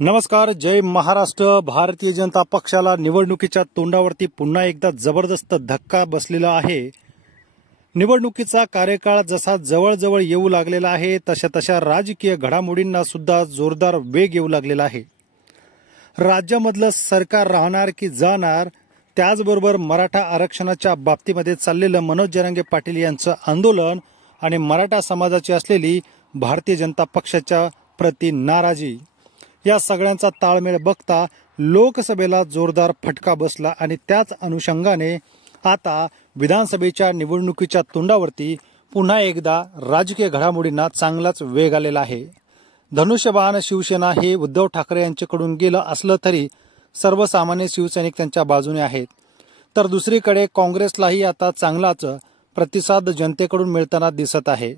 नमस्कार. जय महाराष्ट्र. भारतीय जनता पक्षाला निवडणुकीच्या तोंडावरती पुन्हा एकदा जबरदस्त धक्का बसलेला आहे. निवडणुकीचा कार्यकाळ जसा जवळजवळ येऊ लागलेला आहे तशा तशा राजकीय घडामोडींना सुद्धा जोरदार वेग येऊ लागलेला आहे. राज्यामधलं सरकार राहणार की जाणार, त्याचबरोबर मराठा आरक्षणाच्या बाबतीमध्ये चाललेलं मनोज जरांगे पाटील यांचं आंदोलन आणि मराठा समाजाची असलेली भारतीय जनता पक्षाच्या प्रति नाराजी, या सगळ्यांचा ताळमेळ बघता लोकसभेला जोरदार फटका बसला आणि त्याच अनुषंगाने आता विधानसभेच्या निवडणुकीच्या तोंडावरती पुन्हा एकदा राजकीय घडामोडींना चांगलाच वेग आलेला आहे. धनुष्यबाण शिवसेना हे उद्धव ठाकरे यांच्याकडून गेलं असलं तरी सर्वसामान्य शिवसैनिक त्यांच्या बाजूने आहेत. तर दुसरीकडे काँग्रेसलाही आता चांगलाच प्रतिसाद जनतेकडून मिळताना दिसत आहे.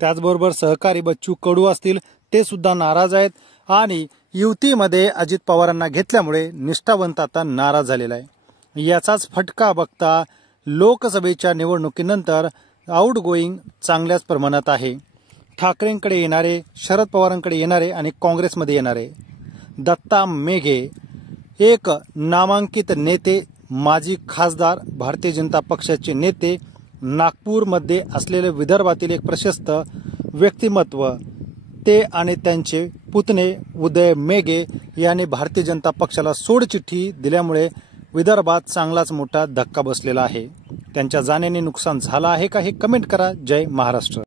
त्याचबरोबर सहकारी बच्चू कडू असतील ते सुद्धा नाराज आहेत आणि युतीमध्ये अजित पवारांना घेतल्यामुळे निष्ठावंत आता नाराज झालेला आहे. याचाच फटका बघता लोकसभेच्या निवडणुकीनंतर आउट गोईंग चांगल्याच प्रमाणात आहे. ठाकरेंकडे येणारे, शरद पवारांकडे येणारे आणि काँग्रेसमध्ये येणारे. दत्ता मेघे एक नामांकित नेते, माजी खासदार, भारतीय जनता पक्षाचे नेते, नागपूरमध्ये असलेले विदर्भातील एक प्रशस्त व्यक्तिमत्व, ते आणि त्यांचे पुतणे उदय मेघे यांनी भारतीय जनता पक्षाला सोडचिठ्ठी दिल्यामुळे विदर्भात चांगलाच मोठा धक्का बसलेला आहे. त्यांच्या जाण्याने नुकसान झालं आहे का हे कमेंट करा. जय महाराष्ट्र.